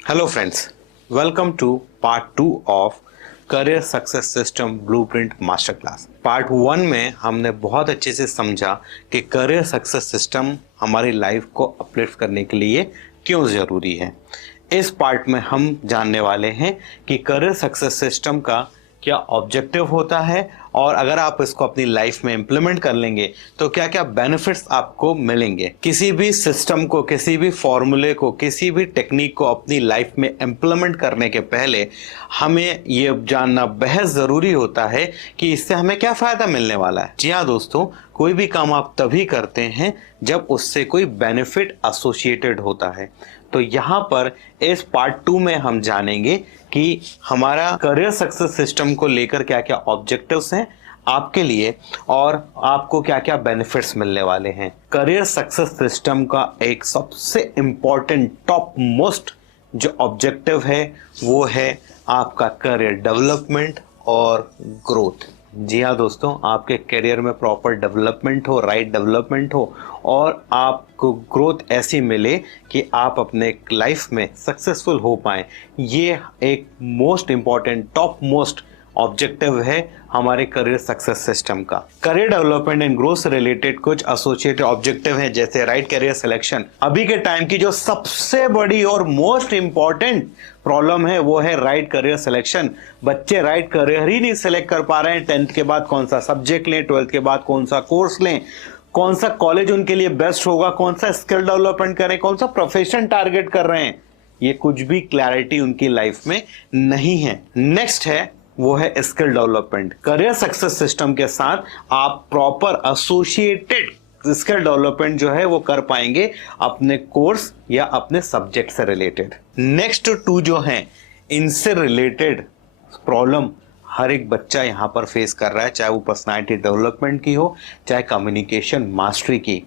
Hello friends, welcome to part 2 of career success system blueprint master class. Part 1 में हमने बहुत अच्छे से समझा कि करियर सक्सेस सिस्टम हमारी लाइफ को अपलिफ्ट करने के लिए क्यों ज़रूरी है। इस पार्ट में हम जानने वाले हैं कि करियर सक्सेस सिस्टम का क्या ऑब्जेक्टिव होता है और अगर आप इसको अपनी लाइफ में इंप्लीमेंट कर लेंगे तो क्या क्या बेनिफिट्स आपको मिलेंगे। किसी भी सिस्टम को, किसी भी फॉर्मूले को, किसी भी टेक्निक को अपनी लाइफ में इंप्लीमेंट करने के पहले हमें ये जानना बेहद ज़रूरी होता है कि इससे हमें क्या फ़ायदा मिलने वाला है। जी हाँ दोस्तों, कोई भी काम आप तभी करते हैं जब उससे कोई बेनिफिट एसोसिएटेड होता है। तो यहाँ पर इस पार्ट 2 में हम जानेंगे कि हमारा करियर सक्सेस सिस्टम को लेकर क्या क्या ऑब्जेक्टिव्स हैं आपके लिए और आपको क्या क्या बेनिफिट्स मिलने वाले हैं। करियर सक्सेस सिस्टम का एक सबसे इम्पॉर्टेंट टॉप मोस्ट जो ऑब्जेक्टिव है वो है आपका करियर डेवलपमेंट और ग्रोथ। जी हाँ दोस्तों, आपके करियर में प्रॉपर डेवलपमेंट हो, राइट डेवलपमेंट हो और आपको ग्रोथ ऐसी मिले कि आप अपने लाइफ में सक्सेसफुल हो पाएं। ये एक most important top most objective है हमारे करियर सक्सेस सिस्टम का। करियर डेवलपमेंट एंड ग्रोथ से रिलेटेड कुछ एसोसिएटेड ऑब्जेक्टिव हैं, जैसे राइट करियर सिलेक्शन। अभी के टाइम की जो सबसे बड़ी और मोस्ट इंपॉर्टेंट प्रॉब्लम है वो है राइट करियर सिलेक्शन। बच्चे राइट करियर ही नहीं सिलेक्ट कर पा रहे हैं। 10th के बाद कौन सा सब्जेक्ट लें, 12th के बाद कौन सा कोर्स लें, कौन सा कॉलेज उनके लिए बेस्ट होगा, कौन सा स्किल डेवलपमेंट करें, कौन सा प्रोफेशन टारगेट कर रहे हैं, ये कुछ भी क्लैरिटी उनकी लाइफ में नहीं है। नेक्स्ट है वो है skill development. Career success system के साथ आप प्रॉपर एसोसिएटेड स्किल डेवलपमेंट जो है वो कर पाएंगे अपने कोर्स या अपने सब्जेक्ट से रिलेटेड। नेक्स्ट 2 जो हैं, इनसे रिलेटेड प्रॉब्लम हर एक बच्चा यहाँ पर फेस कर रहा है, चाहे वो पर्सनालिटी डेवलपमेंट की हो, चाहे कम्युनिकेशन मास्टरी की।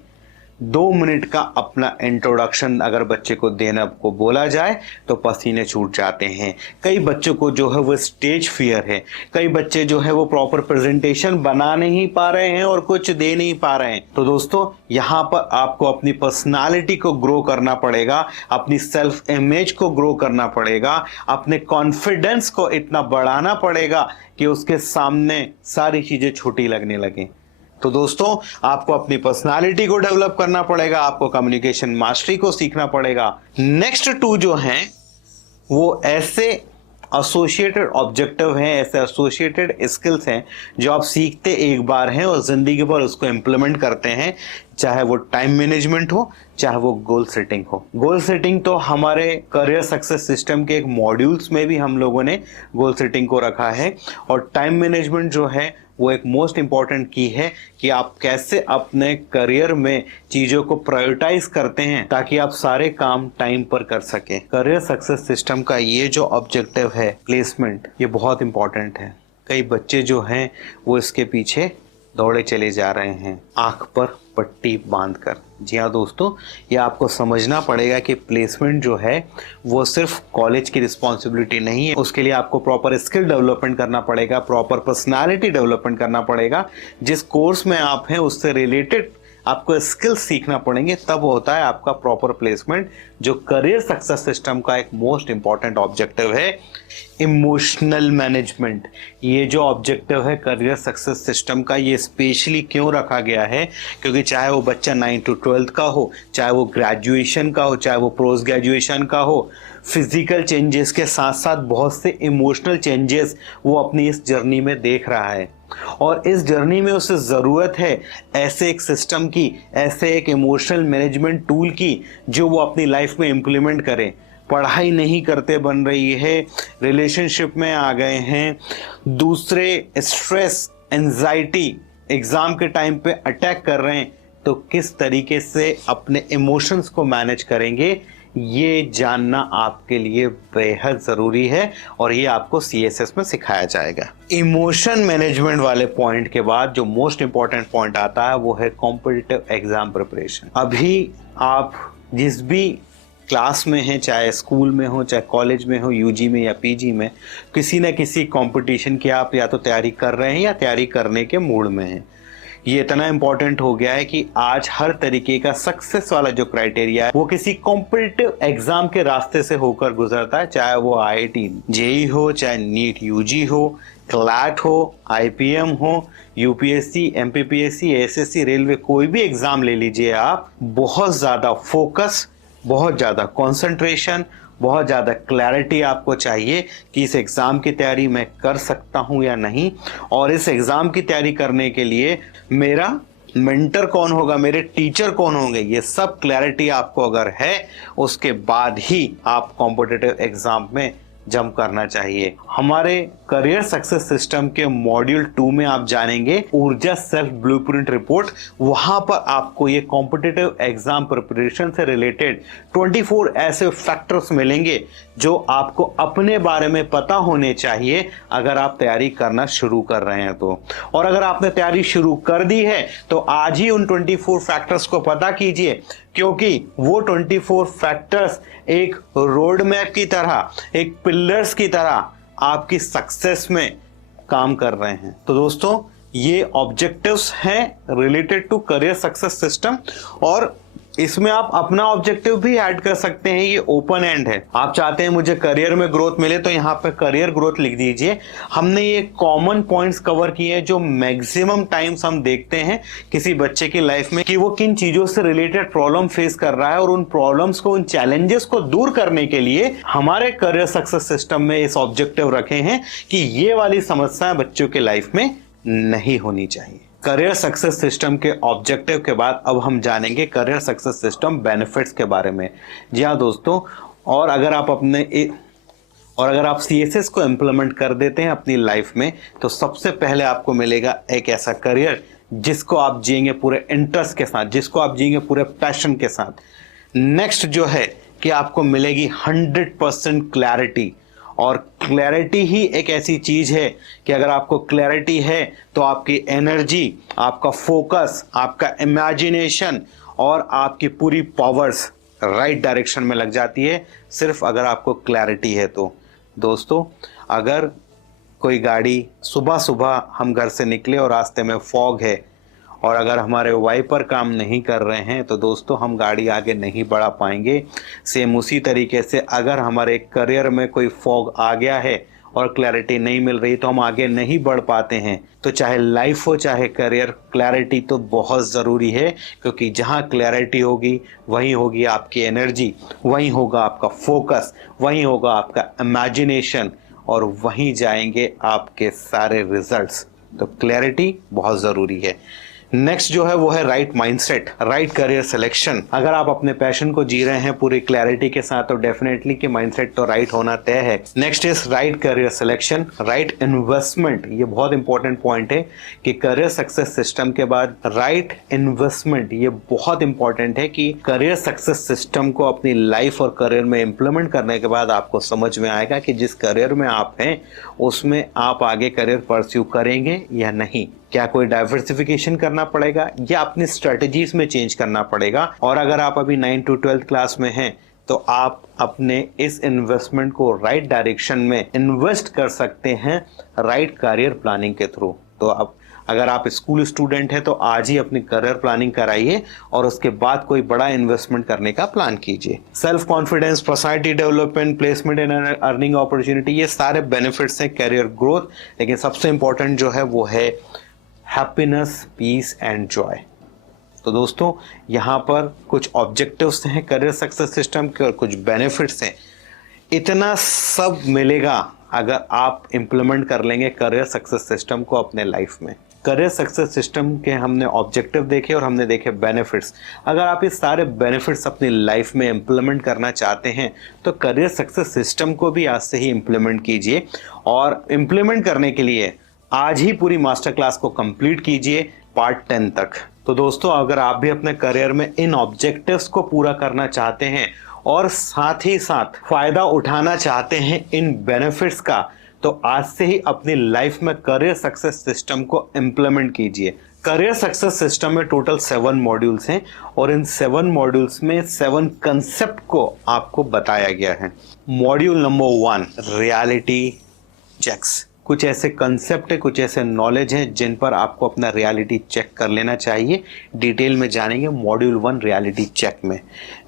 2 मिनट का अपना इंट्रोडक्शन अगर बच्चे को देना को बोला जाए तो पसीने छूट जाते हैं। कई बच्चों को जो है वो स्टेज फियर है, कई बच्चे जो है वो प्रॉपर प्रेजेंटेशन बना नहीं पा रहे हैं और कुछ दे नहीं पा रहे हैं। तो दोस्तों, यहाँ पर आपको अपनी पर्सनालिटी को ग्रो करना पड़ेगा, अपनी सेल्फ इमेज को ग्रो करना पड़ेगा, अपने कॉन्फिडेंस को इतना बढ़ाना पड़ेगा कि उसके सामने सारी चीजें छोटी लगने लगें। तो दोस्तों, आपको अपनी पर्सनालिटी को डेवलप करना पड़ेगा, आपको कम्युनिकेशन मास्टरी को सीखना पड़ेगा। नेक्स्ट 2 जो हैं वो ऐसे एसोसिएटेड ऑब्जेक्टिव हैं, ऐसे एसोसिएटेड स्किल्स हैं जो आप सीखते एक बार हैं और जिंदगी भर उसको इम्प्लीमेंट करते हैं, चाहे वो टाइम मैनेजमेंट हो, चाहे वो गोल सेटिंग हो। गोल सेटिंग तो हमारे करियर सक्सेस सिस्टम के एक मॉड्यूल्स में भी हम लोगों ने गोल सेटिंग को रखा है। और टाइम मैनेजमेंट जो है वो एक मोस्ट इंपॉर्टेंट की है कि आप कैसे अपने करियर में चीज़ों को प्रायोरिटाइज करते हैं ताकि आप सारे काम टाइम पर कर सकें। करियर सक्सेस सिस्टम का ये जो ऑब्जेक्टिव है प्लेसमेंट, ये बहुत इंपॉर्टेंट है। कई बच्चे जो हैं वो इसके पीछे दौड़े चले जा रहे हैं आंख पर पट्टी बांधकर। जी हाँ दोस्तों, ये आपको समझना पड़ेगा कि प्लेसमेंट जो है वो सिर्फ कॉलेज की रिस्पॉन्सिबिलिटी नहीं है। उसके लिए आपको प्रॉपर स्किल डेवलपमेंट करना पड़ेगा, प्रॉपर पर्सनालिटी डेवलपमेंट करना पड़ेगा। जिस कोर्स में आप हैं उससे रिलेटेड आपको स्किल्स सीखना पड़ेंगे, तब होता है आपका प्रॉपर प्लेसमेंट, जो करियर सक्सेस सिस्टम का एक मोस्ट इंपॉर्टेंट ऑब्जेक्टिव है। इमोशनल मैनेजमेंट, ये जो ऑब्जेक्टिव है करियर सक्सेस सिस्टम का, ये स्पेशली क्यों रखा गया है, क्योंकि चाहे वो बच्चा 9 to 12 का हो, चाहे वो ग्रेजुएशन का हो, चाहे वो पोस्ट ग्रेजुएशन का हो, फिजिकल चेंजेस के साथ साथ बहुत से इमोशनल चेंजेस वो अपनी इस जर्नी में देख रहा है और इस जर्नी में उसे ज़रूरत है ऐसे एक सिस्टम की, ऐसे एक इमोशनल मैनेजमेंट टूल की जो वो अपनी लाइफ में इम्प्लीमेंट करे। पढ़ाई नहीं करते बन रही है, रिलेशनशिप में आ गए हैं, दूसरे स्ट्रेस, एंजाइटी एग्ज़ाम के टाइम पे अटैक कर रहे हैं, तो किस तरीके से अपने इमोशंस को मैनेज करेंगे, ये जानना आपके लिए बेहद ज़रूरी है और ये आपको CSS में सिखाया जाएगा। इमोशन मैनेजमेंट वाले पॉइंट के बाद जो मोस्ट इंपॉर्टेंट पॉइंट आता है वो है कॉम्पिटिटिव एग्जाम प्रिपरेशन। अभी आप जिस भी क्लास में हैं, चाहे स्कूल में हो, चाहे कॉलेज में हो, UG में या PG में, किसी न किसी कंपटीशन की आप या तो तैयारी कर रहे हैं या तैयारी करने के मूड में हैं। ये इतना इंपॉर्टेंट हो गया है कि आज हर तरीके का सक्सेस वाला जो क्राइटेरिया है वो किसी कॉम्पिटिटिव एग्जाम के रास्ते से होकर गुजरता है, चाहे वो IIT JEE हो, चाहे नीट UG हो, क्लैट हो, IPM हो, UPSC MPPSC SSC रेलवे, कोई भी एग्जाम ले लीजिए आप, बहुत ज्यादा फोकस, बहुत ज्यादा कंसंट्रेशन, बहुत ज़्यादा क्लैरिटी आपको चाहिए कि इस एग्ज़ाम की तैयारी मैं कर सकता हूं या नहीं, और इस एग्ज़ाम की तैयारी करने के लिए मेरा मेंटर कौन होगा, मेरे टीचर कौन होंगे, ये सब क्लैरिटी आपको अगर है, उसके बाद ही आप कॉम्पिटिटिव एग्ज़ाम में जंप करना चाहिए। हमारे करियर सक्सेस सिस्टम के मॉड्यूल 2 में आप जानेंगे ऊर्जा सेल्फ ब्लूप्रिंट रिपोर्ट। वहां पर आपको ये कॉम्पिटिटिव एग्जाम प्रिपरेशन से रिलेटेड 24 ऐसे फैक्टर्स मिलेंगे जो आपको अपने बारे में पता होने चाहिए अगर आप तैयारी करना शुरू कर रहे हैं तो। और अगर आपने तैयारी शुरू कर दी है तो आज ही उन 24 फैक्टर्स को पता कीजिए, क्योंकि वो 24 फैक्टर्स एक रोड मैप की तरह, एक पिलर्स की तरह आपकी सक्सेस में काम कर रहे हैं। तो दोस्तों, ये ऑब्जेक्टिव्स हैं related to career success system, और इसमें आप अपना ऑब्जेक्टिव भी ऐड कर सकते हैं। ये ओपन एंड है। आप चाहते हैं मुझे करियर में ग्रोथ मिले तो यहाँ पे करियर ग्रोथ लिख दीजिए। हमने ये कॉमन पॉइंट्स कवर किए जो मैक्सिमम टाइम्स हम देखते हैं किसी बच्चे की लाइफ में, कि वो किन चीजों से रिलेटेड प्रॉब्लम फेस कर रहा है, और उन प्रॉब्लम्स को, उन चैलेंजेस को दूर करने के लिए हमारे करियर सक्सेस सिस्टम में इस ऑब्जेक्टिव रखे हैं कि ये वाली समस्याएं बच्चों के लाइफ में नहीं होनी चाहिए। करियर सक्सेस सिस्टम के ऑब्जेक्टिव के बाद अब हम जानेंगे करियर सक्सेस सिस्टम बेनिफिट्स के बारे में। जी हाँ दोस्तों, और अगर आप CSS को इम्प्लीमेंट कर देते हैं अपनी लाइफ में तो सबसे पहले आपको मिलेगा एक ऐसा करियर जिसको आप जिएंगे पूरे इंटरेस्ट के साथ, जिसको आप जिएंगे पूरे पैशन के साथ। नेक्स्ट जो है कि आपको मिलेगी 100% क्लैरिटी, और क्लैरिटी ही एक ऐसी चीज है कि अगर आपको क्लैरिटी है तो आपकी एनर्जी, आपका फोकस, आपका इमेजिनेशन और आपकी पूरी पावर्स राइट डायरेक्शन में लग जाती है, सिर्फ अगर आपको क्लैरिटी है तो। दोस्तों, अगर कोई गाड़ी सुबह सुबह हम घर से निकले और रास्ते में फॉग है और अगर हमारे वाइपर काम नहीं कर रहे हैं तो दोस्तों हम गाड़ी आगे नहीं बढ़ा पाएंगे। सेम उसी तरीके से अगर हमारे करियर में कोई फॉग आ गया है और क्लैरिटी नहीं मिल रही तो हम आगे नहीं बढ़ पाते हैं। तो चाहे लाइफ हो चाहे करियर, क्लैरिटी तो बहुत ज़रूरी है, क्योंकि जहाँ क्लैरिटी होगी वहीं होगी आपकी एनर्जी, वहीं होगा आपका फोकस, वहीं होगा आपका इमेजिनेशन, और वहीं जाएंगे आपके सारे रिजल्ट्स। तो क्लैरिटी बहुत ज़रूरी है। नेक्स्ट जो है वो है right mindset, right career selection. अगर आप अपने पैशन को जी रहे हैं पूरी क्लैरिटी के साथ तो डेफिनेटली कि माइंडसेट तो राइट होना तय है। Next is right career selection, right investment. ये बहुत इंपॉर्टेंट पॉइंट है कि करियर सक्सेस सिस्टम के बाद राइट इन्वेस्टमेंट, ये बहुत इंपॉर्टेंट है कि करियर सक्सेस सिस्टम को अपनी लाइफ और करियर में इंप्लीमेंट करने के बाद आपको समझ में आएगा कि जिस करियर में आप हैं उसमें आप आगे करियर परस्यू करेंगे या नहीं, क्या कोई डाइवर्सिफिकेशन करना पड़ेगा या अपनी स्ट्रेटजीज में चेंज करना पड़ेगा। और अगर आप अभी 9 to 12 क्लास में हैं तो आप अपने इस इन्वेस्टमेंट को राइट डायरेक्शन में इन्वेस्ट कर सकते हैं राइट करियर प्लानिंग के थ्रू। तो अब अगर आप स्कूल स्टूडेंट हैं तो आज ही अपनी करियर प्लानिंग कराइए और उसके बाद कोई बड़ा इन्वेस्टमेंट करने का प्लान कीजिए। Self confidence, personality development, placement and earning opportunity, ये सारे बेनिफिट्स हैं करियर ग्रोथ। लेकिन सबसे इंपॉर्टेंट जो है वो है हैप्पीनेस, पीस एंड जॉय। तो दोस्तों, यहाँ पर कुछ ऑब्जेक्टिव्स हैं करियर सक्सेस सिस्टम के और कुछ बेनिफिट्स हैं। इतना सब मिलेगा अगर आप इम्प्लीमेंट कर लेंगे करियर सक्सेस सिस्टम को अपने लाइफ में। करियर सक्सेस सिस्टम के हमने ऑब्जेक्टिव देखे और हमने देखे बेनिफिट्स। अगर आप ये सारे बेनिफिट्स अपनी लाइफ में इम्प्लीमेंट करना चाहते हैं तो करियर सक्सेस सिस्टम को भी आज से ही इम्प्लीमेंट कीजिए, और इम्प्लीमेंट करने के लिए आज ही पूरी मास्टर क्लास को कंप्लीट कीजिए पार्ट 10 तक। तो दोस्तों, अगर आप भी अपने करियर में इन ऑब्जेक्टिव्स को पूरा करना चाहते हैं और साथ ही साथ फायदा उठाना चाहते हैं इन बेनिफिट्स का, तो आज से ही अपनी लाइफ में करियर सक्सेस सिस्टम को इम्प्लीमेंट कीजिए। करियर सक्सेस सिस्टम में टोटल 7 मॉड्यूल्स हैं और इन 7 मॉड्यूल्स में 7 कंसेप्ट को आपको बताया गया है। Module number 1 reality checks. कुछ ऐसे कंसेप्ट है, कुछ ऐसे नॉलेज हैं जिन पर आपको अपना रियलिटी चेक कर लेना चाहिए। डिटेल में जानेंगे मॉड्यूल 1 रियलिटी चेक में।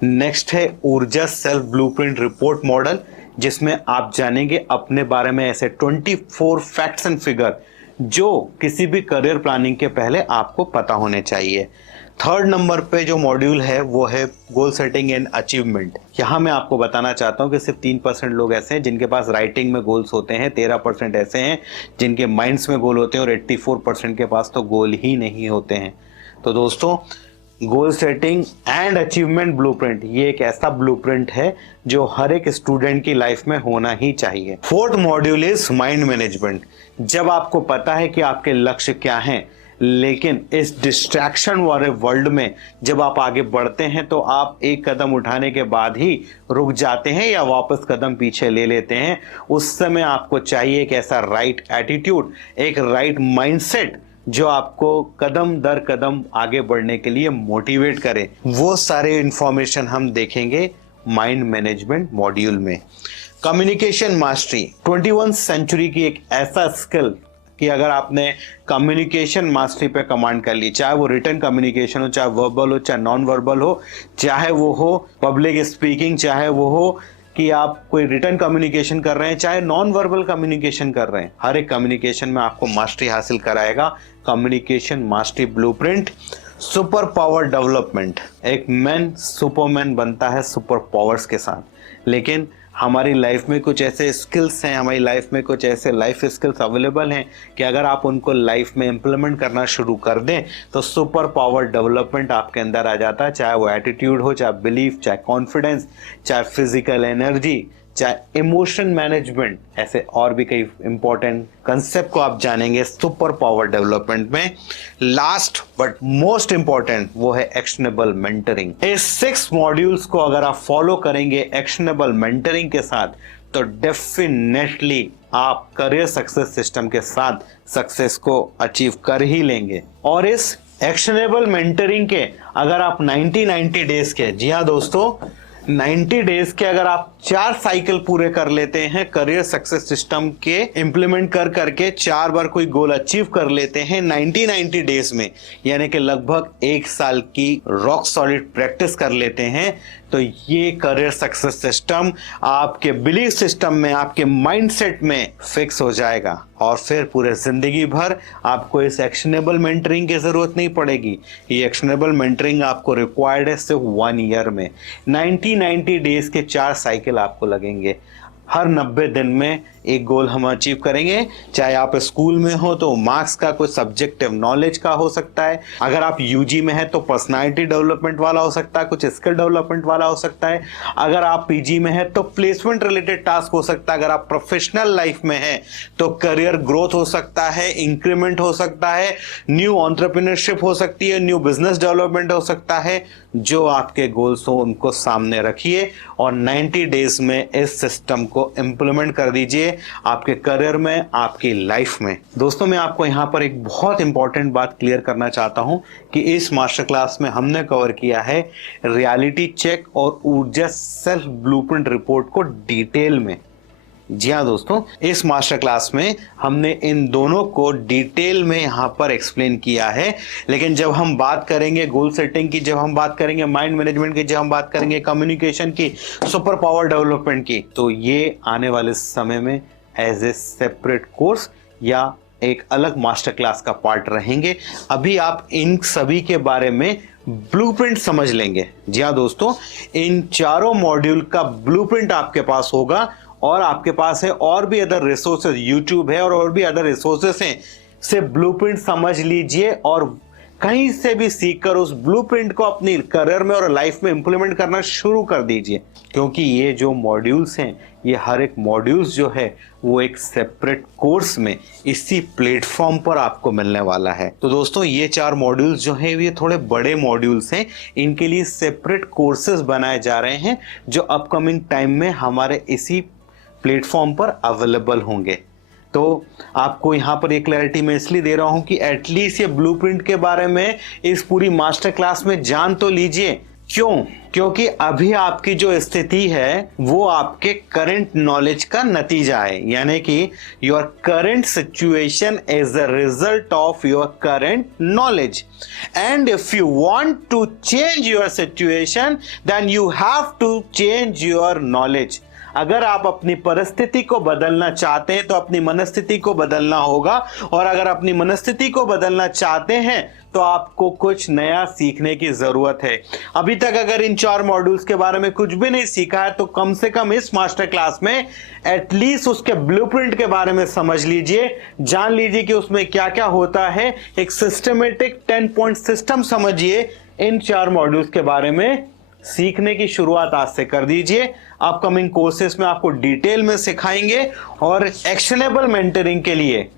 नेक्स्ट है ऊर्जा सेल्फ ब्लूप्रिंट रिपोर्ट मॉडल, जिसमें आप जानेंगे अपने बारे में ऐसे 24 फैक्ट्स एंड फिगर जो किसी भी करियर प्लानिंग के पहले आपको पता होने चाहिए। थर्ड नंबर पे जो मॉड्यूल है वो है गोल सेटिंग एंड अचीवमेंट। यहाँ मैं आपको बताना चाहता हूँ कि सिर्फ 3% लोग ऐसे हैं जिनके पास राइटिंग में गोल्स होते हैं, 13% ऐसे हैं जिनके माइंड्स में गोल होते हैं और 84% के पास तो गोल ही नहीं होते हैं। तो दोस्तों, goal setting and achievement blueprint ये एक ऐसा ब्लूप्रिंट है जो हर एक स्टूडेंट की लाइफ में होना ही चाहिए। Fourth module is mind management. जब आपको पता है कि आपके लक्ष्य क्या हैं, लेकिन इस डिस्ट्रैक्शन वाले वर्ल्ड में जब आप आगे बढ़ते हैं तो आप एक कदम उठाने के बाद ही रुक जाते हैं या वापस कदम पीछे ले लेते हैं। उस समय आपको चाहिए एक ऐसा राइट एटीट्यूड, एक राइट माइंडसेट जो आपको कदम दर कदम आगे बढ़ने के लिए मोटिवेट करे। वो सारे इंफॉर्मेशन हम देखेंगे माइंड मैनेजमेंट मॉड्यूल में। कम्युनिकेशन मास्टरी 21वीं सेंचुरी की एक ऐसा स्किल कि अगर आपने कम्युनिकेशन मास्टरी पे कमांड कर ली, चाहे वो रिटन कम्युनिकेशन हो, चाहे वर्बल हो, चाहे नॉन वर्बल हो, चाहे वो हो पब्लिक स्पीकिंग, चाहे वो हो कि आप कोई रिटन कम्युनिकेशन कर रहे हैं, चाहे नॉन वर्बल कम्युनिकेशन कर रहे हैं, हर एक कम्युनिकेशन में आपको मास्टरी हासिल कराएगा communication mastery blueprint. Super power development, एक मैन सुपरमैन बनता है सुपर पावर्स के साथ, लेकिन हमारी लाइफ में कुछ ऐसे स्किल्स हैं, हमारी लाइफ में कुछ ऐसे लाइफ स्किल्स अवेलेबल हैं कि अगर आप उनको लाइफ में इम्प्लीमेंट करना शुरू कर दें तो सुपर पावर डेवलपमेंट आपके अंदर आ जाता है। चाहे वो एटीट्यूड हो, चाहे बिलीफ, चाहे कॉन्फिडेंस, चाहे फिजिकल एनर्जी, चाहे इमोशन मैनेजमेंट, ऐसे और भी कई इंपॉर्टेंट कंसेप्ट को आप जानेंगे सुपर पावर डेवलपमेंट में। लास्ट बट मोस्ट इंपॉर्टेंट वो है एक्शनेबल मेंटरिंग। इस 6 मॉड्यूल्स को अगर आप फॉलो करेंगे एक्शनेबल मेंटरिंग के साथ तो डेफिनेटली आप करियर सक्सेस सिस्टम के साथ सक्सेस को अचीव कर ही लेंगे। और इस एक्शनेबल मेंटरिंग के अगर आप 90 डेज के, जी हाँ दोस्तों, 90 डेज के अगर आप 4 साइकिल पूरे कर लेते हैं करियर सक्सेस सिस्टम के इंप्लीमेंट कर करके 4 बार कोई गोल अचीव कर लेते हैं 90 डेज में, यानी कि लगभग 1 साल की रॉक सॉलिड प्रैक्टिस कर लेते हैं, तो ये करियर सक्सेस सिस्टम आपके बिलीफ सिस्टम में, आपके माइंडसेट में फिक्स हो जाएगा और फिर पूरे जिंदगी भर आपको इस एक्शनेबल मेंटरिंग की जरूरत नहीं पड़ेगी। ये एक्शनेबल मेंटरिंग आपको रिक्वायर्ड है सिर्फ 1 ईयर में। 90 डेज के 4 साइकिल आपको लगेंगे। हर 90 दिन में एक गोल हम अचीव करेंगे। चाहे आप स्कूल में हो तो मार्क्स का, कोई सब्जेक्टिव नॉलेज का हो सकता है, अगर आप यूजी में है तो पर्सनालिटी डेवलपमेंट वाला हो सकता है, कुछ स्किल डेवलपमेंट वाला हो सकता है, अगर आप पीजी में है तो प्लेसमेंट रिलेटेड टास्क हो सकता है, अगर आप प्रोफेशनल लाइफ में है तो करियर ग्रोथ हो सकता है, इंक्रीमेंट हो सकता है, न्यू एंटरप्रेन्योरशिप हो सकती है, न्यू बिजनेस डेवलपमेंट हो सकता है। जो आपके गोल्स हो उनको सामने रखिए और 90 डेज में इस सिस्टम को इंप्लीमेंट कर दीजिए आपके करियर में, आपकी लाइफ में। दोस्तों, मैं आपको यहाँ पर एक बहुत इंपॉर्टेंट बात क्लियर करना चाहता हूँ कि इस मास्टर क्लास में हमने कवर किया है रियलिटी चेक और ऊर्जा सेल्फ ब्लूप्रिंट रिपोर्ट को डिटेल में। जी हाँ दोस्तों, इस मास्टर क्लास में हमने इन दोनों को डिटेल में यहाँ पर एक्सप्लेन किया है, लेकिन जब हम बात करेंगे गोल सेटिंग की, जब हम बात करेंगे माइंड मैनेजमेंट की, जब हम बात करेंगे कम्युनिकेशन की, सुपर पावर डेवलपमेंट की, तो ये आने वाले समय में एज ए सेपरेट कोर्स या एक अलग मास्टर क्लास का पार्ट रहेंगे। अभी आप इन सभी के बारे में ब्लूप्रिंट समझ लेंगे। जी हाँ दोस्तों, इन चारों मॉड्यूल का ब्लूप्रिंट आपके पास होगा और आपके पास है और भी अदर रिसोर्सेज, यूट्यूब है और भी अदर रिसोर्सेज हैं, से ब्लूप्रिंट समझ लीजिए और कहीं से भी सीखकर उस ब्लूप्रिंट को अपनी करियर में और लाइफ में इंप्लीमेंट करना शुरू कर दीजिए, क्योंकि ये जो मॉड्यूल्स हैं, ये हर एक मॉड्यूल्स जो है वो एक सेपरेट कोर्स में इसी प्लेटफॉर्म पर आपको मिलने वाला है। तो दोस्तों, ये 4 मॉड्यूल्स जो हैं ये थोड़े बड़े मॉड्यूल्स हैं, इनके लिए सेपरेट कोर्सेज बनाए जा रहे हैं जो अपकमिंग टाइम में हमारे इसी प्लेटफॉर्म पर अवेलेबल होंगे। तो आपको यहाँ पर एक क्लैरिटी मैं इसलिए दे रहा हूँ कि एटलीस्ट ये ब्लूप्रिंट के बारे में इस पूरी मास्टर क्लास में जान तो लीजिए, क्यों? क्योंकि अभी आपकी जो स्थिति है वो आपके करंट नॉलेज का नतीजा है, यानी कि your current situation is the result of your current knowledge, and if you want to change your situation then you have to change your knowledge. अगर आप अपनी परिस्थिति को बदलना चाहते हैं तो अपनी मनस्थिति को बदलना होगा, और अगर अपनी मनस्थिति को बदलना चाहते हैं तो आपको कुछ नया सीखने की जरूरत है। अभी तक अगर इन 4 मॉड्यूल्स के बारे में कुछ भी नहीं सीखा है तो कम से कम इस मास्टर क्लास में एटलीस्ट उसके ब्लूप्रिंट के बारे में समझ लीजिए, जान लीजिए कि उसमें क्या क्या होता है। एक सिस्टमेटिक 10 पॉइंट सिस्टम समझिए। इन 4 मॉड्यूल्स के बारे में सीखने की शुरुआत आज से कर दीजिए। अपकमिंग कोर्सेस में आपको डिटेल में सिखाएंगे, और एक्शनेबल मेंटरिंग के लिए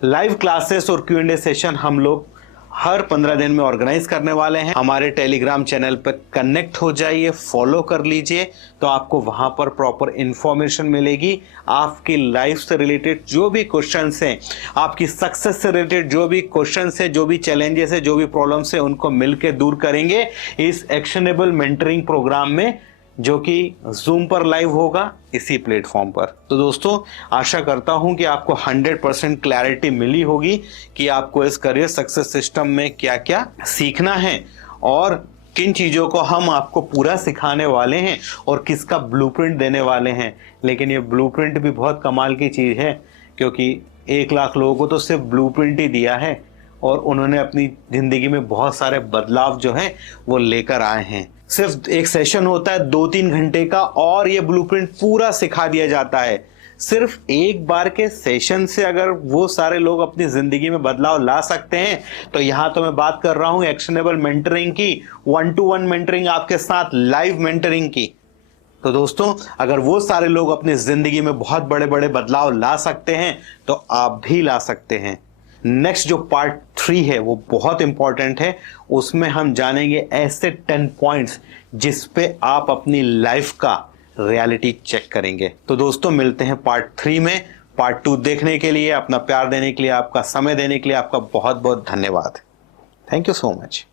लाइव क्लासेस और Q&A सेशन हम लोग हर 15 दिन में ऑर्गेनाइज करने वाले हैं। हमारे टेलीग्राम चैनल पर कनेक्ट हो जाइए, फॉलो कर लीजिए, तो आपको वहां पर प्रॉपर इंफॉर्मेशन मिलेगी। आपकी लाइफ से रिलेटेड जो भी क्वेश्चंस हैं, आपकी सक्सेस से रिलेटेड जो भी क्वेश्चंस हैं, जो भी चैलेंजेस है, जो भी प्रॉब्लम्स है, उनको मिलकर दूर करेंगे इस एक्शनेबल मेंटरिंग प्रोग्राम में, जो कि जूम पर लाइव होगा इसी प्लेटफॉर्म पर। तो दोस्तों, आशा करता हूं कि आपको 100% क्लैरिटी मिली होगी कि आपको इस करियर सक्सेस सिस्टम में क्या क्या सीखना है और किन चीज़ों को हम आपको पूरा सिखाने वाले हैं और किसका ब्लूप्रिंट देने वाले हैं। लेकिन ये ब्लूप्रिंट भी बहुत कमाल की चीज़ है, क्योंकि 1 लाख लोगों को तो सिर्फ ब्लूप्रिंट ही दिया है और उन्होंने अपनी ज़िंदगी में बहुत सारे बदलाव जो हैं वो लेकर आए हैं। सिर्फ एक सेशन होता है 2-3 घंटे का और ये ब्लूप्रिंट पूरा सिखा दिया जाता है। सिर्फ एक बार के सेशन से अगर वो सारे लोग अपनी जिंदगी में बदलाव ला सकते हैं, तो यहां तो मैं बात कर रहा हूं एक्शनेबल मेंटरिंग की, 1-to-1 मेंटरिंग आपके साथ, लाइव मेंटरिंग की। तो दोस्तों, अगर वो सारे लोग अपनी जिंदगी में बहुत बड़े बड़े बदलाव ला सकते हैं तो आप भी ला सकते हैं। नेक्स्ट जो पार्ट 3 है वो बहुत इंपॉर्टेंट है। उसमें हम जानेंगे ऐसे 10 पॉइंट्स जिस पे आप अपनी लाइफ का रियलिटी चेक करेंगे। तो दोस्तों, मिलते हैं पार्ट 3 में। पार्ट 2 देखने के लिए, अपना प्यार देने के लिए, आपका समय देने के लिए आपका बहुत बहुत धन्यवाद। Thank you so much.